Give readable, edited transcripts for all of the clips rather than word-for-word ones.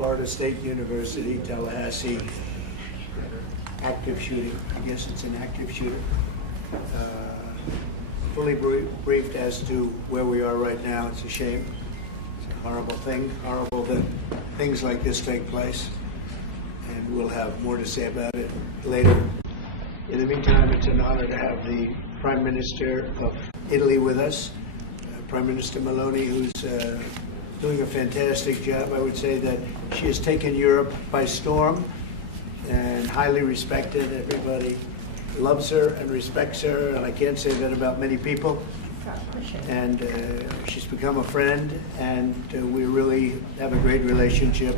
Florida State University, Tallahassee, active shooting. I guess it's an active shooting. Fully briefed as to where we are right now. It's a shame. It's a horrible thing. Horrible that things like this take place. And we'll have more to say about it later. In the meantime, it's an honor to have the Prime Minister of Italy with us, Prime Minister Meloni, who's doing a fantastic job. I would say that she has taken Europe by storm and highly respected. Everybody loves her and respects her, and I can't say that about many people. And she's become a friend, and we really have a great relationship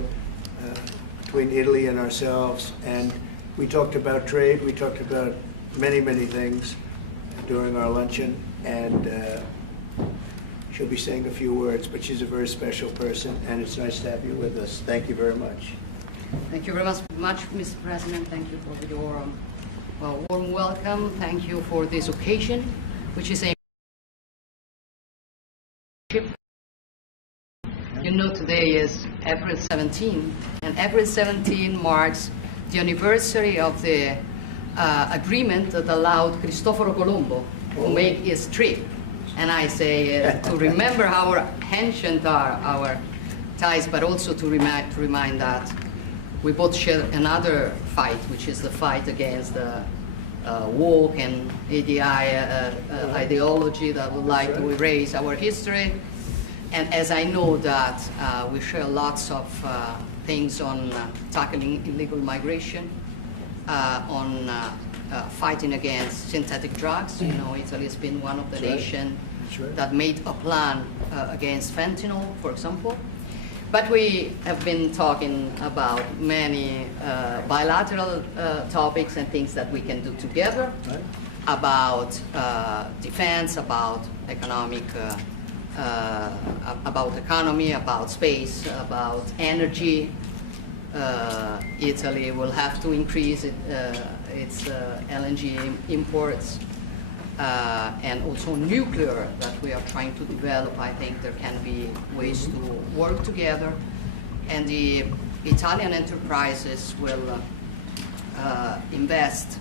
between Italy and ourselves. And we talked about trade, we talked about many, many things during our luncheon, and she'll be saying a few words, but she's a very special person, and it's nice to have you with us. Thank you very much. Thank you very much, Mr. President. Thank you for your warm welcome. Thank you for this occasion, which is a today is April 17, and April 17 marks the anniversary of the agreement that allowed Cristoforo Colombo to make his trip. And I say to remember how ancient are our ties, but also to remind that we both share another fight, which is the fight against the woke and ADI ideology that would like to erase our history. And as I know that we share lots of things on tackling illegal migration, on fighting against synthetic drugs. You know, Italy has been one of the nations that made a plan against fentanyl, for example. But we have been talking about many bilateral topics and things that we can do together, about defense, about economic, about economy, about space, about energy. Italy will have to increase its LNG imports, and also nuclear that we are trying to develop. I think there can be ways to work together, and the Italian enterprises will invest,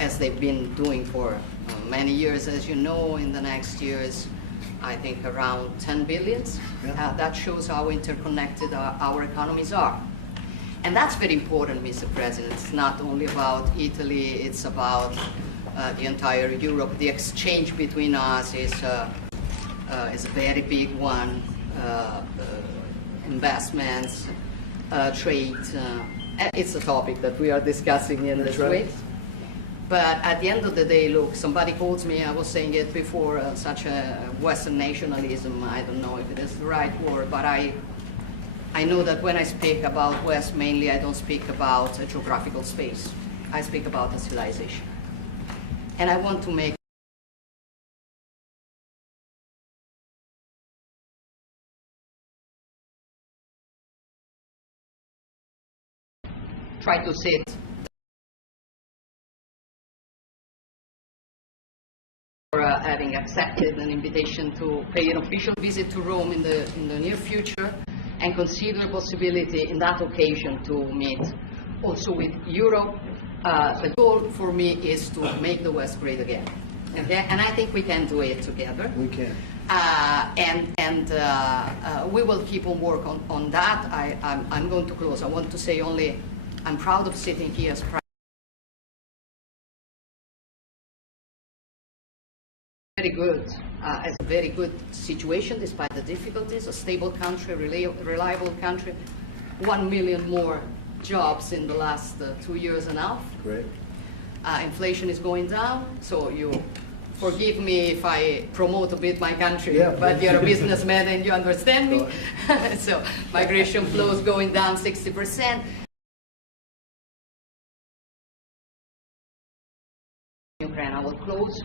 as they've been doing for many years, as you know, in the next years, I think around 10 billion. That shows how interconnected our economies are. And that's very important, Mr. President. It's not only about Italy, it's about the entire Europe. The exchange between us is a very big one. Investments, trade, it's a topic that we are discussing in this week. But at the end of the day, look, somebody calls me, I was saying it before, such a Western nationalism. I don't know if it is the right word, but I know that when I speak about West, mainly I don't speak about a geographical space. I speak about a civilization. And I want to make try to sit for having accepted an invitation to pay an official visit to Rome in the near future, and consider the possibility in that occasion to meet also with Europe. The goal for me is to make the West great again. Okay? And I think we can do it together. We can. We will keep on work on that. I'm going to close. I want to say only, I'm proud of sitting here as as a very good situation despite the difficulties, a stable country, reliable country, 1 million more jobs in the last 2 years and a half. Great. Inflation is going down, so you forgive me if I promote a bit my country, Yeah, but you're a businessman and you understand me. So migration flows going down 60%. Ukraine, I will close.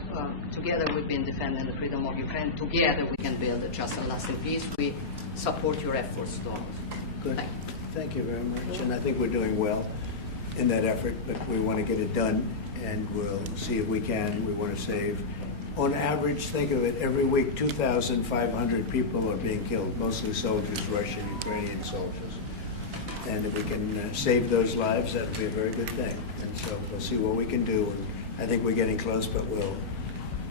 Together we've been defending the freedom of Ukraine. Together we can build a just and lasting peace. We support your efforts, Donald. Good. Thank you very much. And I think we're doing well in that effort, but we want to get it done, and we'll see if we can. We want to save, on average, think of it, every week 2,500 people are being killed, mostly soldiers, Russian, Ukrainian soldiers. And if we can save those lives, that would be a very good thing. And so we'll see what we can do. And I think we're getting close, but we'll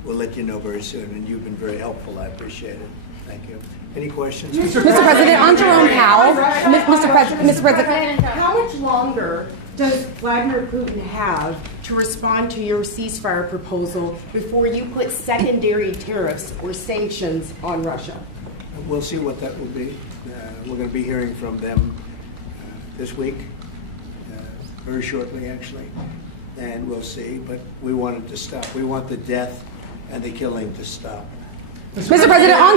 let you know very soon. And you've been very helpful. I appreciate it. Thank you. Any questions? Mr. President, on Jerome Powell, Mr. President, how much longer does Vladimir Putin have to respond to your ceasefire proposal before you put secondary tariffs or sanctions on Russia? We'll see what that will be. We're going to be hearing from them this week, very shortly actually, and we'll see. But we want it to stop. We want the death and the killing to stop. Mr. President, on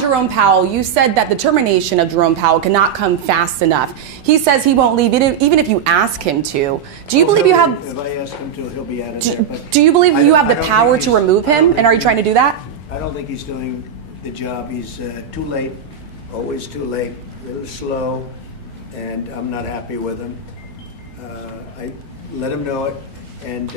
Jerome Powell, you said that the termination of Jerome Powell cannot come fast enough. He says he won't leave even if you ask him to. Do you believe you have? If I ask him to, he'll be out of there. But do you believe you have the power to remove him? And are you trying to do that? I don't think he's doing the job. He's too late, always too late, a little slow, and I'm not happy with him. I let him know it, and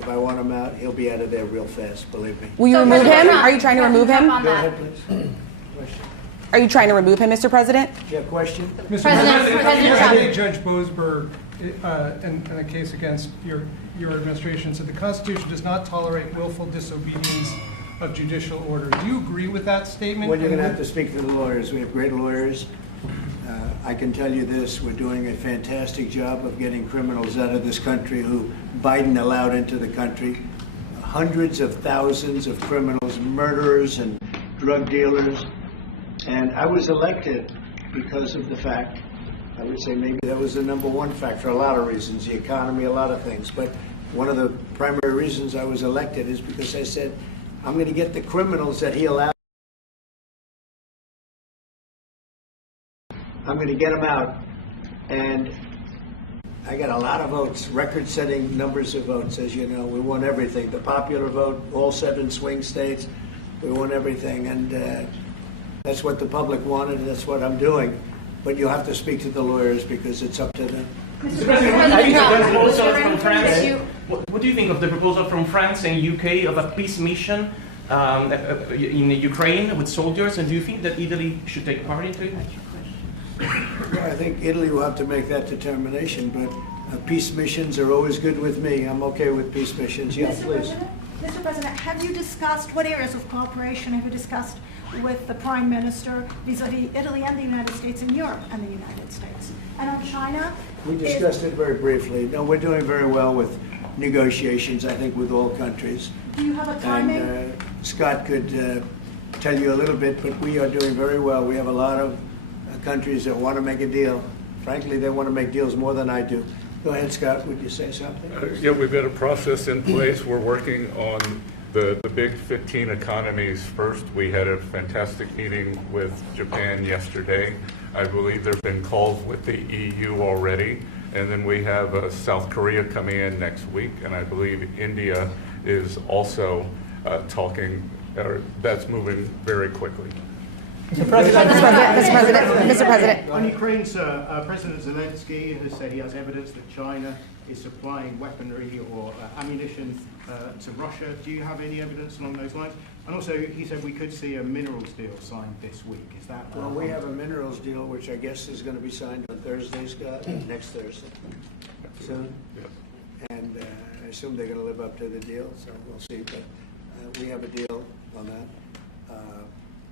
if I want him out, he'll be out of there real fast, believe me. Will you remove him? Are you trying to remove him? Go ahead, please. Question. Are you trying to remove him, Mr. President? Do you have a question? Mr. President, I think Judge Boasberg, in a case against your administration, said the Constitution does not tolerate willful disobedience of judicial orders. Do you agree with that statement? Well, you're going to have to speak to the lawyers. We have great lawyers. I can tell you this, we're doing a fantastic job of getting criminals out of this country who Biden allowed into the country. Hundreds of thousands of criminals, murderers and drug dealers. And I was elected because of the fact, I would say maybe that was the number one fact for a lot of reasons, the economy, a lot of things. But one of the primary reasons I was elected is because I said, I'm going to get the criminals that he allowed. I'm going to get them out, and I got a lot of votes, record-setting numbers of votes, as you know. We won everything. The popular vote, all 7 swing states, we won everything, and that's what the public wanted, and that's what I'm doing. But you'll have to speak to the lawyers because it's up to them. Mr. President, what do you think of the proposal from France and UK of a peace mission in Ukraine with soldiers, and do you think that Italy should take part into it? Well, I think Italy will have to make that determination, but peace missions are always good with me. I'm okay with peace missions. Yes, please. Mr. President, have you discussed, what areas of cooperation have you discussed with the Prime Minister vis-a-vis Italy and the United States and Europe and the United States? And on China? We discussed it very briefly. No, we're doing very well with negotiations, I think, with all countries. Do you have a timing? And Scott could tell you a little bit, but we are doing very well. We have a lot of countries that want to make a deal. Frankly, they want to make deals more than I do. Go ahead, Scott. Would you say something? Yeah, we've got a process in place. We're working on the big 15 economies first. We had a fantastic meeting with Japan yesterday. I believe there have been calls with the EU already. And then we have South Korea coming in next week. And I believe India is also talking, that's moving very quickly. Mr. President. On Ukraine, sir, President Zelensky has said he has evidence that China is supplying weaponry or ammunition to Russia. Do you have any evidence along those lines? And also, he said we could see a minerals deal signed this week. Is that? Well, we have a minerals deal, which I guess is going to be signed on Thursday, Scott, next Thursday, soon. And I assume they're going to live up to the deal, so we'll see. But we have a deal on that.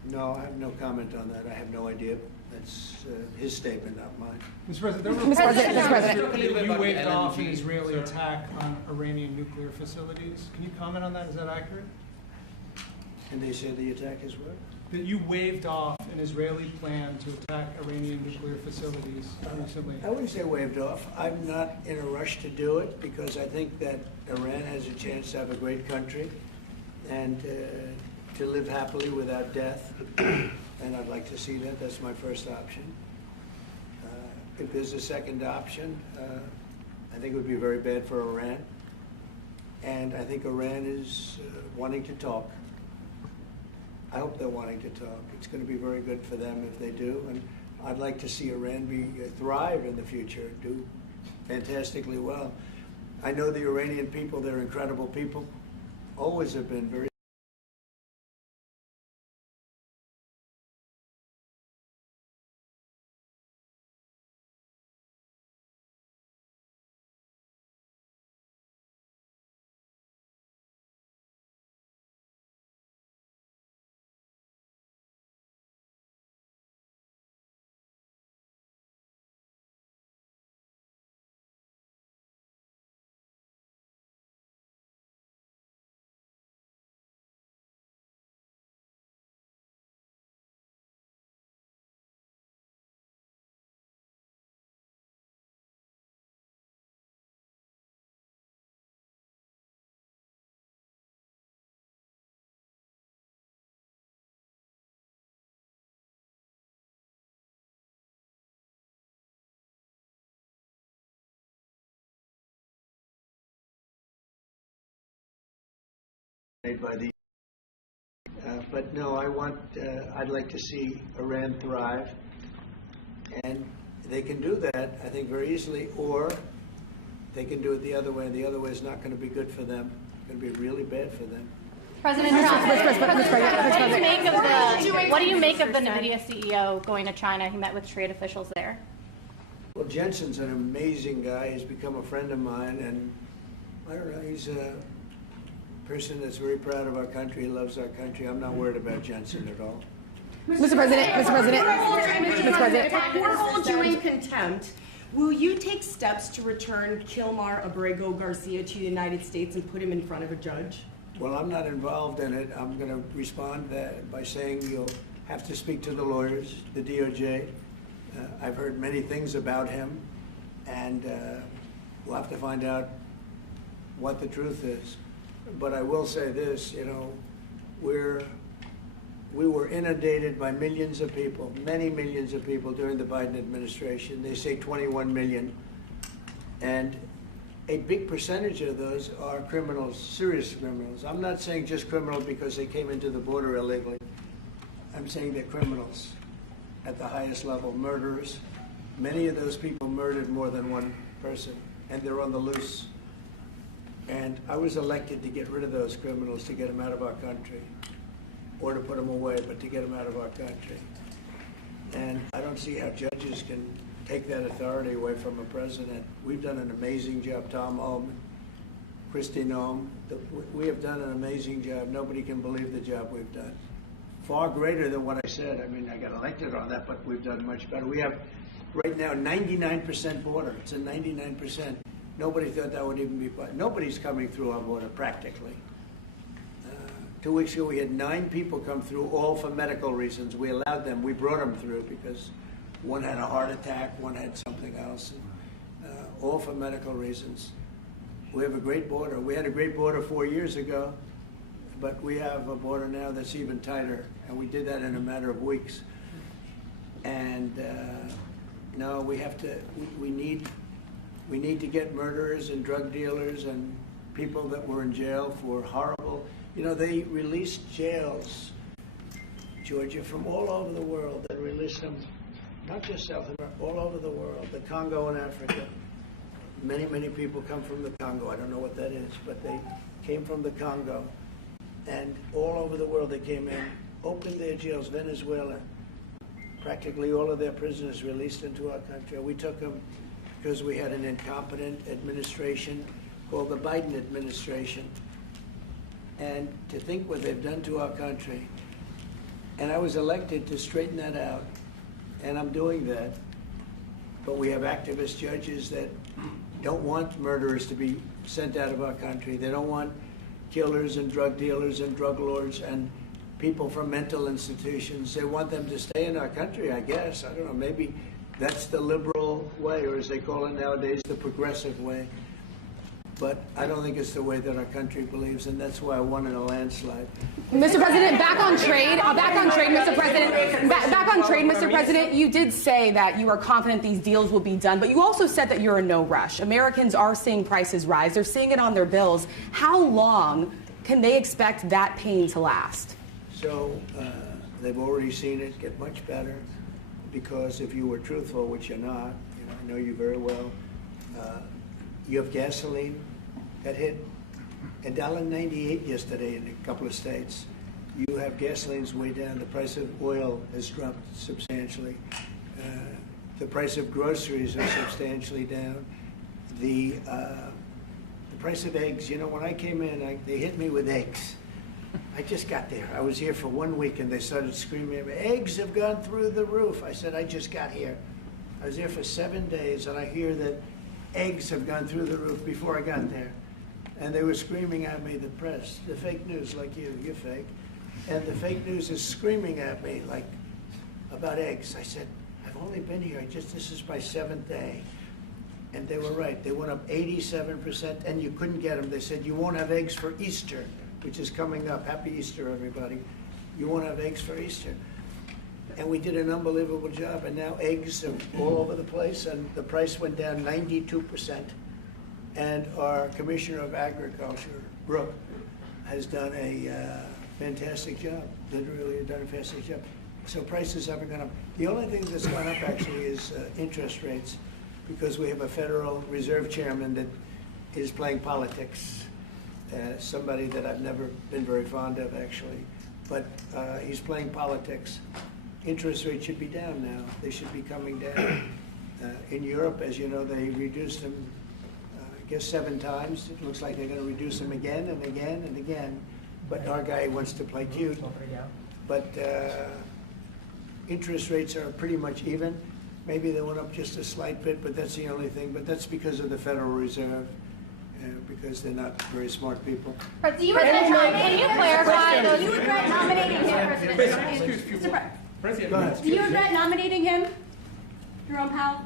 No, I have no comment on that. I have no idea. That's his statement, not mine. Mr. President, Mr. President. you waved off an Israeli attack on Iranian nuclear facilities. Can you comment on that? Is that accurate? And they say the attack is what? That you waved off an Israeli plan to attack Iranian nuclear facilities recently. I wouldn't say waved off. I'm not in a rush to do it because I think that Iran has a chance to have a great country and to live happily without death, and I'd like to see that. That's my first option. If there's a second option, I think it would be very bad for Iran, and I think Iran is wanting to talk. I hope they're wanting to talk. It's going to be very good for them if they do, and I'd like to see Iran thrive in the future, do fantastically well. I know the Iranian people, they're incredible people, always have been very made by the. But no, I'd like to see Iran thrive, and they can do that, I think, very easily, or they can do it the other way, and the other way is not going to be good for them. It's going to be really bad for them. President Trump, what do you make of the NVIDIA CEO going to China? He met with trade officials there. Well, Jensen's an amazing guy. He's become a friend of mine, and I don't know, he's a person that's very proud of our country. He loves our country. I'm not worried about Jensen at all. Mr. President, If the court holds you in contempt, will you take steps to return Kilmar Abrego Garcia to the United States and put him in front of a judge? Well, I'm not involved in it. I'm going to respond by saying you'll have to speak to the lawyers, the DOJ. I've heard many things about him, and we'll have to find out what the truth is. But I will say this, you know, we were inundated by millions of people, many millions of people during the Biden administration. They say 21 million. And a big percentage of those are criminals, serious criminals. I'm not saying just criminals because they came into the border illegally. I'm saying they're criminals at the highest level, murderers. Many of those people murdered more than one person, and they're on the loose. And I was elected to get rid of those criminals, to get them out of our country, or to put them away, but to get them out of our country. And I don't see how judges can take that authority away from a president. We've done an amazing job. Tom Ullman, Kristi Noem, we have done an amazing job. Nobody can believe the job we've done. Far greater than what I said. I mean, I got elected on that, but we've done much better. We have right now 99% border. It's a 99%. Nobody thought that would even be, nobody's coming through our border practically. 2 weeks ago, we had 9 people come through, all for medical reasons. We allowed them. We brought them through because one had a heart attack, one had something else, and, all for medical reasons. We have a great border. We had a great border 4 years ago, but we have a border now that's even tighter, and we did that in a matter of weeks. And no, we have to. We need to get murderers and drug dealers and people that were in jail for horrible. You know, they released jails, Georgia, from all over the world. They released them, not just South America, all over the world, the Congo and Africa. Many, many people come from the Congo. I don't know what that is, but they came from the Congo. And all over the world they came in, opened their jails. Venezuela, practically all of their prisoners released into our country. We took them because we had an incompetent administration called the Biden administration. And to think what they've done to our country. And I was elected to straighten that out, and I'm doing that. But we have activist judges that don't want murderers to be sent out of our country. They don't want killers and drug dealers and drug lords and people from mental institutions. They want them to stay in our country, I guess. I don't know, maybe that's the liberal way, or as they call it nowadays, the progressive way. But I don't think it's the way that our country believes, and that's why I won in a landslide. Mr. President, back on trade, Mr. President, you did say that you are confident these deals will be done, but you also said that you're in no rush. Americans are seeing prices rise. They're seeing it on their bills. How long can they expect that pain to last? So they've already seen it get much better, because if you were truthful, which you're not, you know, I know you very well, you have gasoline that hit $1.98 yesterday in a couple of states. You have gasoline's way down. The price of oil has dropped substantially. The price of groceries are substantially down. The price of eggs, you know, when I came in, they hit me with eggs. I just got there. I was here for 1 week, and they started screaming at me, eggs have gone through the roof. I said, I just got here. I was there for 7 days, and I hear that eggs have gone through the roof before I got there. And they were screaming at me, the press, the fake news, like you're fake. And the fake news is screaming at me, like, about eggs. I said, I've only been here, this is my 7th day. And they were right. They went up 87%, and you couldn't get them. They said, you won't have eggs for Easter, which is coming up. Happy Easter, everybody. You won't have eggs for Easter. And we did an unbelievable job, and now eggs are all over the place, and the price went down 92%. And our Commissioner of Agriculture, Brooke, has done a fantastic job, literally done a fantastic job. So prices haven't gone up. The only thing that's gone up actually is interest rates, because we have a Federal Reserve Chairman that is playing politics. Somebody that I've never been very fond of, actually. But he's playing politics. Interest rates should be down now. They should be coming down. In Europe, as you know, they reduced them, I guess 7 times. It looks like they're going to reduce them again and again and again. But our guy wants to play cute. But interest rates are pretty much even. Maybe they went up just a slight bit, but that's the only thing. But that's because of the Federal Reserve, because they're not very smart people. But do you regret can you clarify? Do you regret nominating him, President? Go ahead. Do you regret nominating him, Jerome Powell?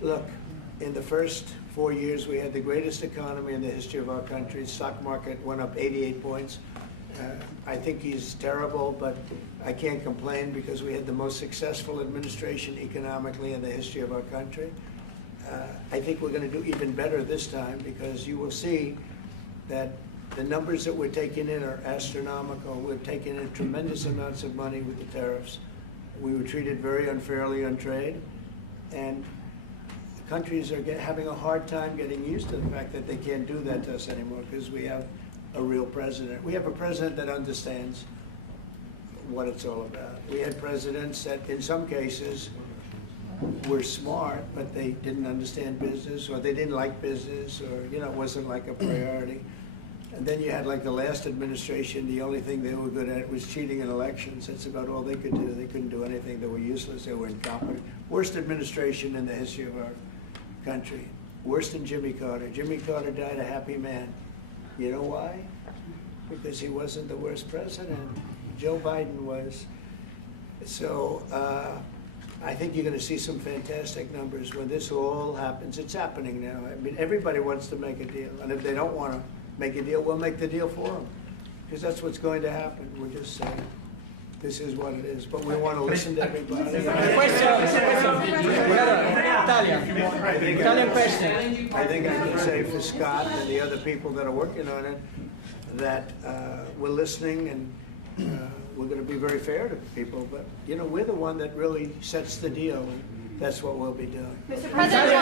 Look, in the first 4 years, we had the greatest economy in the history of our country. Stock market went up 88 points. I think he's terrible, but I can't complain because we had the most successful administration economically in the history of our country. I think we're going to do even better this time because you will see that the numbers that we're taking in are astronomical. We're taking in tremendous amounts of money with the tariffs. We were treated very unfairly on trade, and countries are having a hard time getting used to the fact that they can't do that to us anymore because we have a real president. We have a president that understands what it's all about. We had presidents that, in some cases, were smart, but they didn't understand business, or they didn't like business, or it wasn't like a priority. And then you had like the last administration, the only thing they were good at was cheating in elections. That's about all they could do. They couldn't do anything. They were useless. They were incompetent. Worst administration in the history of our country. Worse than Jimmy Carter. Jimmy Carter died a happy man. You know why? Because he wasn't the worst president. Joe Biden was. So I think you're going to see some fantastic numbers when this all happens. It's happening now. I mean, everybody wants to make a deal. And if they don't want to make a deal, we'll make the deal for them. Because that's what's going to happen. We're just saying, this is what it is. But we want to listen to everybody. Italian question. I think I can say for Scott and the other people that are working on it that we're listening and we're going to be very fair to people. But, we're the one that really sets the deal. And that's what we'll be doing. Mr. President,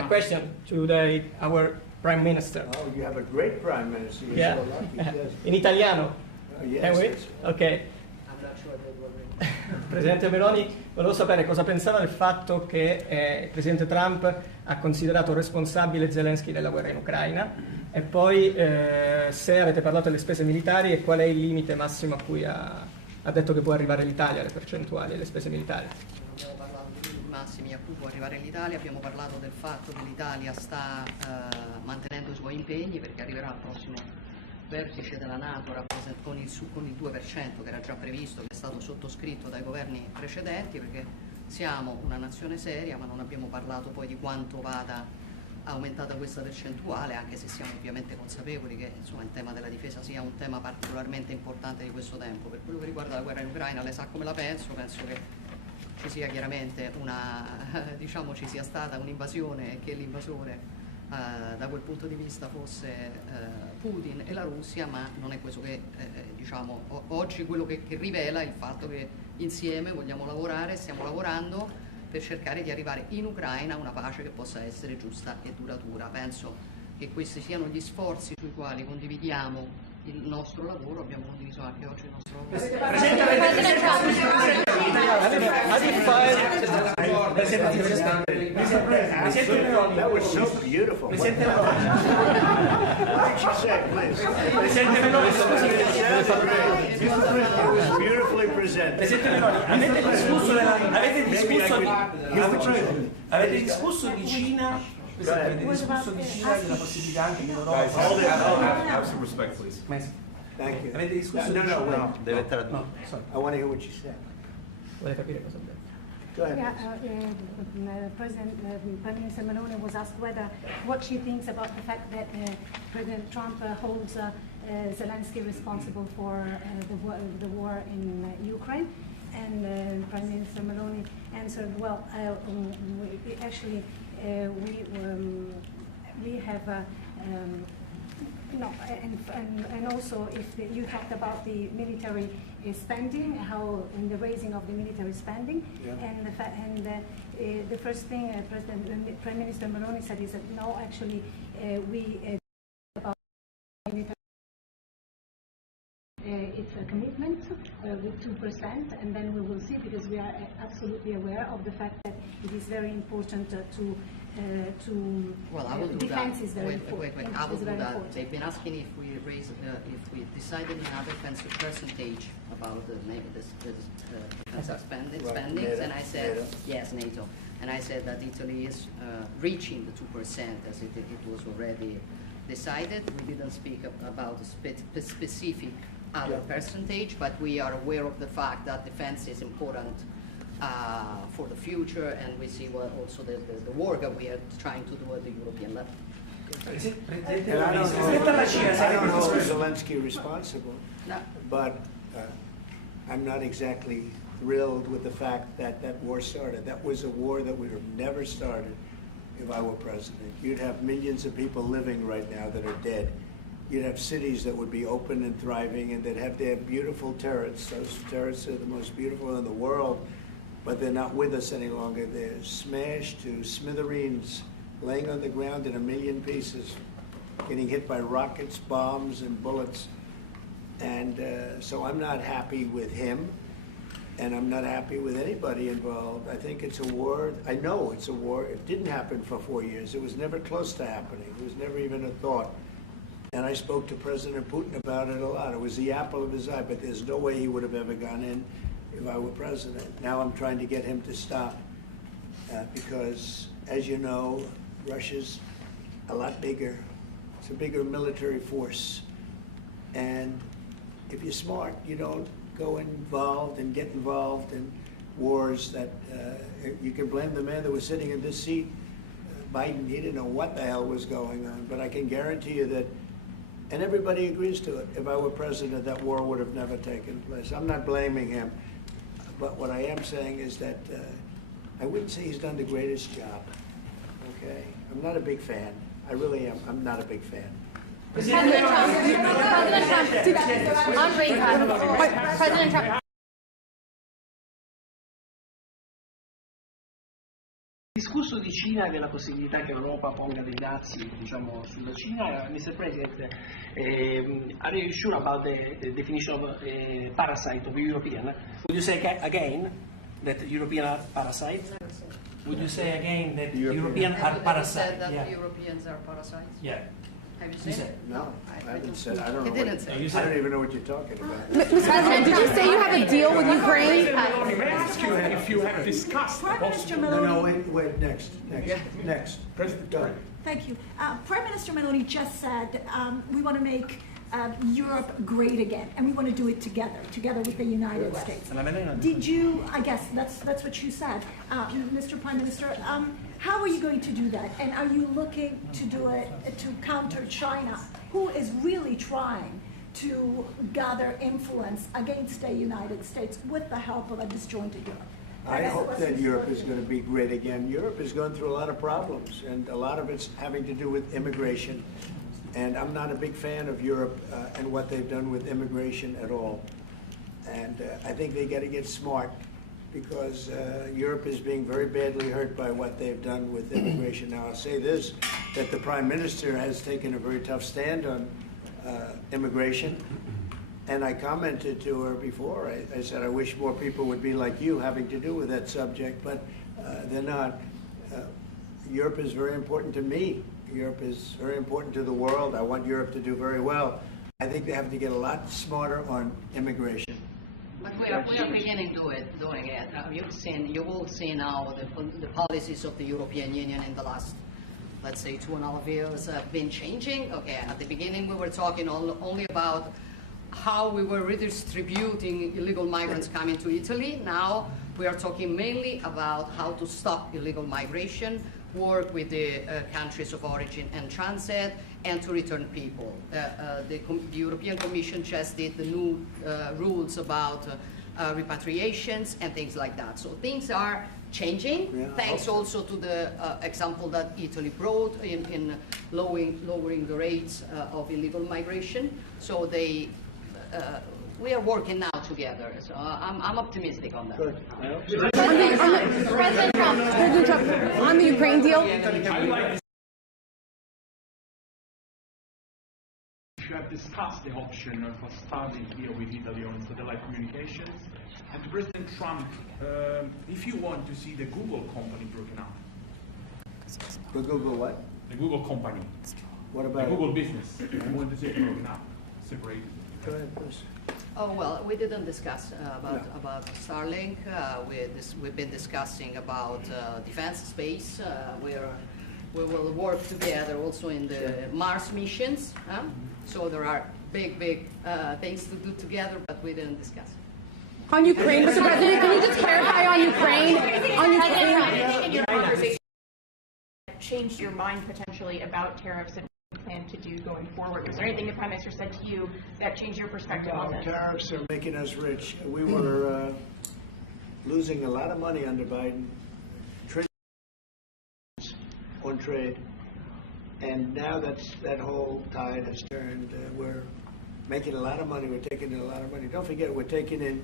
a question to our Prime Minister. Oh, you have a great Prime Minister. You're Yeah. so lucky. Yes. In italiano? Yes, yes. Ok. Presidente Meloni, volevo sapere cosa pensava del fatto che il Presidente Trump ha considerato responsabile Zelensky della guerra in Ucraina e poi se avete parlato delle spese militari e qual è il limite massimo a cui ha detto che può arrivare l'Italia, le percentuali e le spese militari. Abbiamo parlato dei massimi a cui può arrivare l'Italia, abbiamo parlato del fatto che l'Italia sta mantenendo i suoi impegni perché arriverà al prossimo vertice della NATO con il 2% che era già previsto, che è stato sottoscritto dai governi precedenti, perché siamo una nazione seria, ma non abbiamo parlato poi di quanto vada aumentata questa percentuale, anche se siamo ovviamente consapevoli che il tema della difesa sia un tema particolarmente importante di questo tempo. Per quello che riguarda la guerra in Ucraina, lei sa come la penso che ci sia chiaramente ci sia stata un'invasione e che l'invasore da quel punto di vista fosse Putin e la Russia, ma non è questo che oggi quello che rivela il fatto che insieme vogliamo lavorare, stiamo lavorando per cercare di arrivare in Ucraina a una pace che possa essere giusta e duratura. Penso che questi siano gli sforzi sui quali condividiamo il nostro lavoro, abbiamo condiviso anche oggi il nostro lavoro. That was so beautiful. What did you say, please? It was beautifully presented. Presidente Meloni, avete discusso di Cina? Avete discusso di Cina, della possibilità anche che l'Europa... Have some respect, please. Thank you. Avete discusso No, di Cina? wait. Deve tradurre. I want to hear what you said. Vuole capire cosa ha detto. Go ahead. Prime Minister Meloni was asked what she thinks about the fact that President Trump holds Zelensky responsible for the war in Ukraine. And Prime Minister Meloni answered, well, actually, we have and also if you talked about the military spending, how in the raising of the military spending, and the first thing Prime Minister Meloni said is that no, actually we about military. It's a commitment with 2%, and then we will see, because we are absolutely aware of the fact that it is very important well, I will do defense that. is very Wait, important. I will do that. Important. They've been asking if we decided in our defense percentage about the defense spendings, and I said NATO. yes, NATO, and I said that Italy is reaching the 2% as it was already decided. We didn't speak about a specific other percentage, but we are aware of the fact that defense is important for the future, and we see also the work that we are trying to do at the European level. And I don't know if Zelensky responsible, but I'm not exactly thrilled with the fact that that war started. That was a war that would have never started if I were president. You'd have millions of people living right now that are dead. You'd have cities that would be open and thriving, and they'd have their beautiful turrets. Those turrets are the most beautiful in the world, but they're not with us any longer. They're smashed to smithereens, laying on the ground in a million pieces, getting hit by rockets, bombs, and bullets. And so I'm not happy with him, and I'm not happy with anybody involved. I think it's a war. I know it's a war. It didn't happen for 4 years. It was never close to happening. It was never even a thought. And I spoke to President Putin about it a lot. It was the apple of his eye, but there's no way he would have ever gone in if I were president. Now I'm trying to get him to stop because, as you know, Russia's a lot bigger. It's a bigger military force. And if you're smart, you don't go involved and get involved in wars that you can blame the man that was sitting in this seat. Biden, he didn't know what the hell was going on, but I can guarantee you that, and everybody agrees to it, if I were president, that war would have never taken place. I'm not blaming him, but what I am saying is that I wouldn't say he's done the greatest job, okay? I'm not a big fan. I really am. I'm not a big fan. President Trump. Il discorso di Cina e della possibilità che l'Europa ponga dei dazi, diciamo, sulla Cina, Mr. President, are you sure about the definition of parasite of European? Would you say again that European are parasites? Would you say again that European are parasites? Have you said that Europeans are parasites? Yeah. Have you said it? No, I haven't said. I don't know. He didn't say. I don't even know what you're talking about. Mr. President, did you say you have a deal with Ukraine? If you have discussed Prime Minister No, Meloni. wait, next. President, done. Thank you. Prime Minister Meloni just said we want to make Europe great again, and we want to do it together with the United States. Did you? I guess that's what you said, Mr. Prime Minister. How are you going to do that? And are you looking to do it to counter China, who is really trying to gather influence against the United States with the help of a disjointed Europe? I hope that Europe is going to be great again. Europe is going through a lot of problems, and a lot of it's having to do with immigration. And I'm not a big fan of Europe and what they've done with immigration at all. And I think they got to get smart, because Europe is being very badly hurt by what they've done with immigration. Now, I'll say this, that the Prime Minister has taken a very tough stand on immigration. And I commented to her before. I said, I wish more people would be like you having to do with that subject, but they're not. Europe is very important to me. Europe is very important to the world. I want Europe to do very well. I think they have to get a lot smarter on immigration. But we are beginning doing it. You've all seen now the policies of the European Union in the last, let's say, 2.5 years have been changing. Okay, at the beginning we were talking only about how we were redistributing illegal migrants coming to Italy. Now we are talking mainly about how to stop illegal migration, work with the countries of origin and transit, and to return people. The European Commission just did the new rules about repatriations and things like that. So things are changing, thanks also to the example that Italy brought in lowering the rates of illegal migration. So we are working now together. So I'm optimistic on that. President Trump, on the Ukraine deal. You have discussed the option of a starting deal with Italy on satellite communications. And President Trump, if you want to see the Google company broken up. The Google what? The Google company. What about the Google business? You want to see it broken up, separated. Go ahead, please. Oh, well, we didn't discuss about Starlink. We've been discussing about defense space, where we will work together also in the Mars missions. So there are big things to do together, but we didn't discuss. On Ukraine, Mr. President, can you just clarify on Ukraine? Anything in your conversation changed your mind potentially about tariffs and what you plan to do going forward? Was there anything the Prime Minister said to you that changed your perspective on this? Tariffs are making us rich. We were losing a lot of money under Biden, trillions on trade, and now that whole tide has turned. We're making a lot of money. We're taking in a lot of money. Don't forget, we're taking in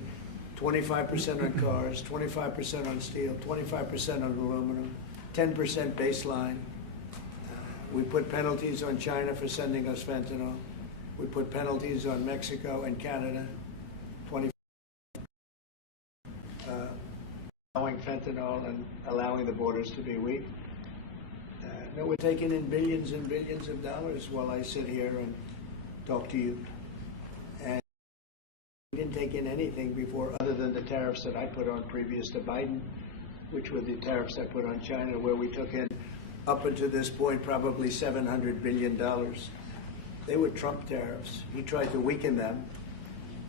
25% on cars, 25% on steel, 25% on aluminum, 10% baseline. We put penalties on China for sending us fentanyl. We put penalties on Mexico and Canada, 20 allowing fentanyl and allowing the borders to be weak. No, we're taking in billions and billions of dollars while I sit here and talk to you. And we didn't take in anything before other than the tariffs that I put on previous to Biden, which were the tariffs I put on China, where we took in, up until this point, probably $700 billion. They were Trump tariffs. He tried to weaken them.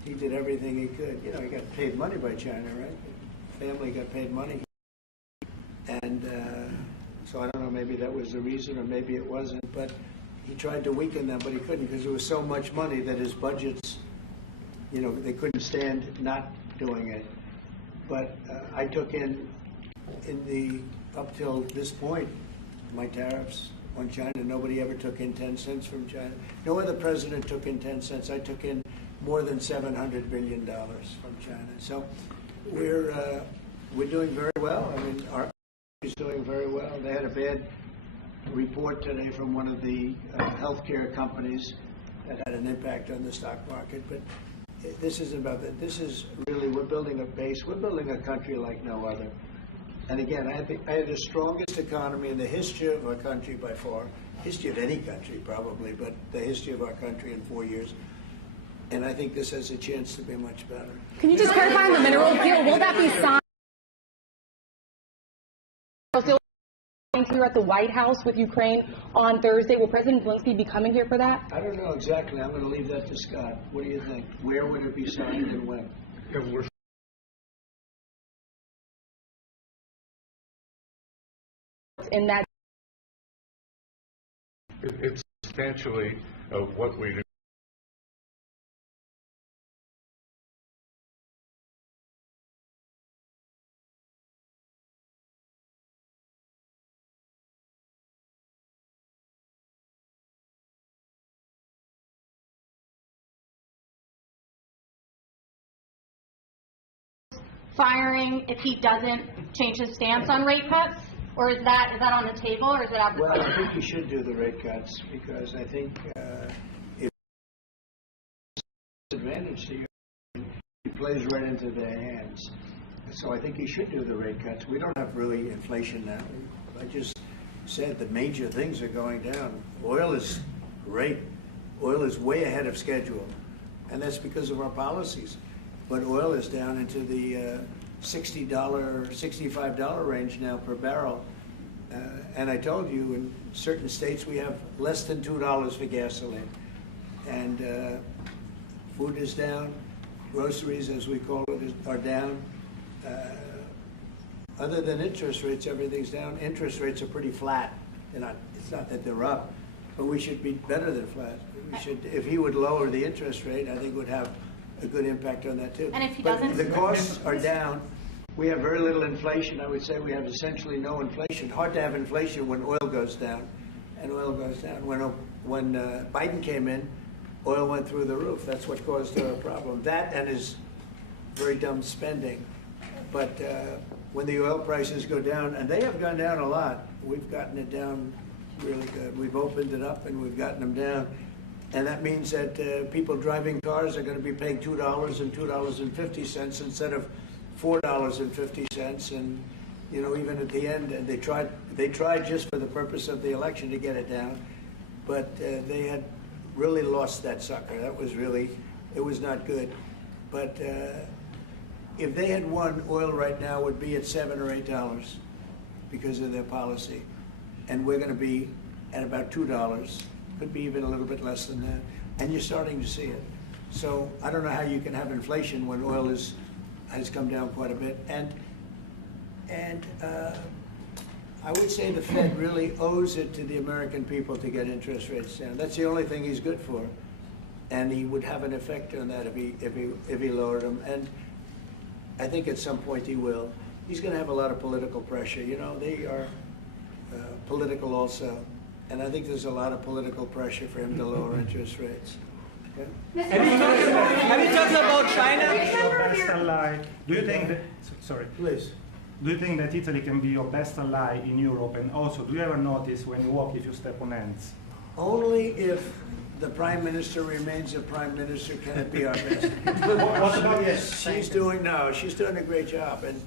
He did everything he could. You know, he got paid money by China, right? The family got paid money. And so I don't know, maybe that was the reason, or maybe it wasn't, but he tried to weaken them, but he couldn't, because there was so much money that his budgets, you know, they couldn't stand not doing it. But I took in the, up till this point, my tariffs on China. Nobody ever took in 10 cents from China. No other president took in 10 cents. I took in more than $700 billion from China. So we're doing very well. I mean, our is doing very well. They had a bad report today from one of the healthcare companies that had an impact on the stock market. But this isn't about that. This is really, we're building a base. We're building a country like no other. And again, I had the strongest economy in the history of our country by far, history of any country probably, but the history of our country in 4 years. And I think this has a chance to be much better. Can you just clarify on the mineral deal? Will that be signed here at the White House with Ukraine on Thursday? Will President Zelensky be coming here for that? I don't know exactly. I'm going to leave that to Scott. What do you think? Where would it be signed and when? In that, it's substantially of what we do. Firing if he doesn't change his stance on rate cuts? Or is that on the table, or is it out the Well, I think you should do the rate cuts, because I think if it's an advantage to you, it plays right into their hands. So I think you should do the rate cuts. We don't have really inflation now. I just said the major things are going down. Oil is great. Oil is way ahead of schedule, and that's because of our policies. But oil is down into the $60, $65 range now per barrel. And I told you, in certain states we have less than $2 for gasoline. And food is down, groceries, as we call it, are down. Other than interest rates, everything's down. Interest rates are pretty flat. It's not that they're up, but we should be better than flat. We should, if he would lower the interest rate, I think would have a good impact on that too. And if he But doesn't? the costs are down. We have very little inflation. I would say we have essentially no inflation. Hard to have inflation when oil goes down, and oil goes down. When Biden came in, oil went through the roof. That's what caused the problem. That and his very dumb spending. But when the oil prices go down, and they have gone down a lot, we've gotten it down really good. We've opened it up and we've gotten them down. And that means that people driving cars are going to be paying $2 and $2.50 instead of $4.50. And you know, even at the end, and they tried just for the purpose of the election to get it down, but they had really lost that sucker. That was really, it was not good. But if they had won, oil right now would be at $7 or $8 because of their policy, and we're going to be at about $2. Could be even a little bit less than that, and you're starting to see it. So I don't know how you can have inflation when oil has come down quite a bit, and I would say the Fed really owes it to the American people to get interest rates down. That's the only thing he's good for, and he would have an effect on that if he lowered them. And I think at some point he will. He's going to have a lot of political pressure. You know, they are political also. And I think there's a lot of political pressure for him to lower interest rates. Okay? Have you talked about China? Best ally. Do you think that, sorry. Please. Do you think that Italy can be your best ally in Europe? And also, do you ever notice when you walk if you step on ants? Only if the Prime Minister remains a Prime Minister can it be our best. What about yes, she's doing a great job. And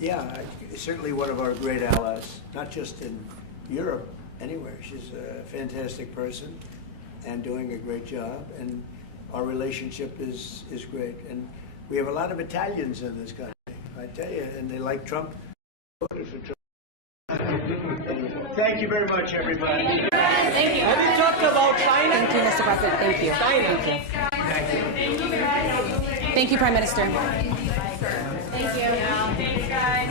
yeah, certainly one of our great allies, not just in Europe, anywhere. She's a fantastic person and doing a great job, and our relationship is great. And we have a lot of Italians in this country, I tell you, and they like Trump. Voted for Trump. Thank you very much, everybody. Thank you. Have you talked about China? Thank you, Mr. President. Thank you. China. Thank you. Thank you, Prime Minister. Thank you. Thanks, guys.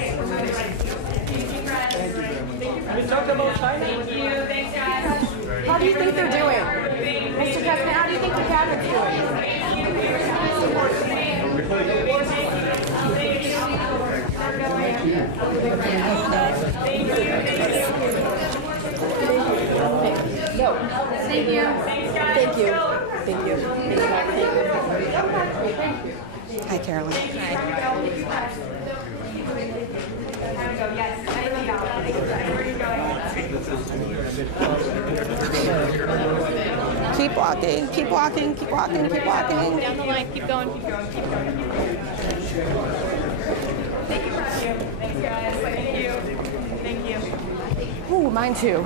Have you talked about China? Thank you. Thanks, guys. How do you think they're doing? Mr. President, how do you think the cabinet's doing? Thank you. Thanks, guys. Thank you. Thank you. Hi, Carolyn. Keep walking, keep walking, keep walking, keep walking. Down the line, keep going, keep going, keep going. Thank you. Thanks, guys. Thank you. Thank you. Ooh, mine too.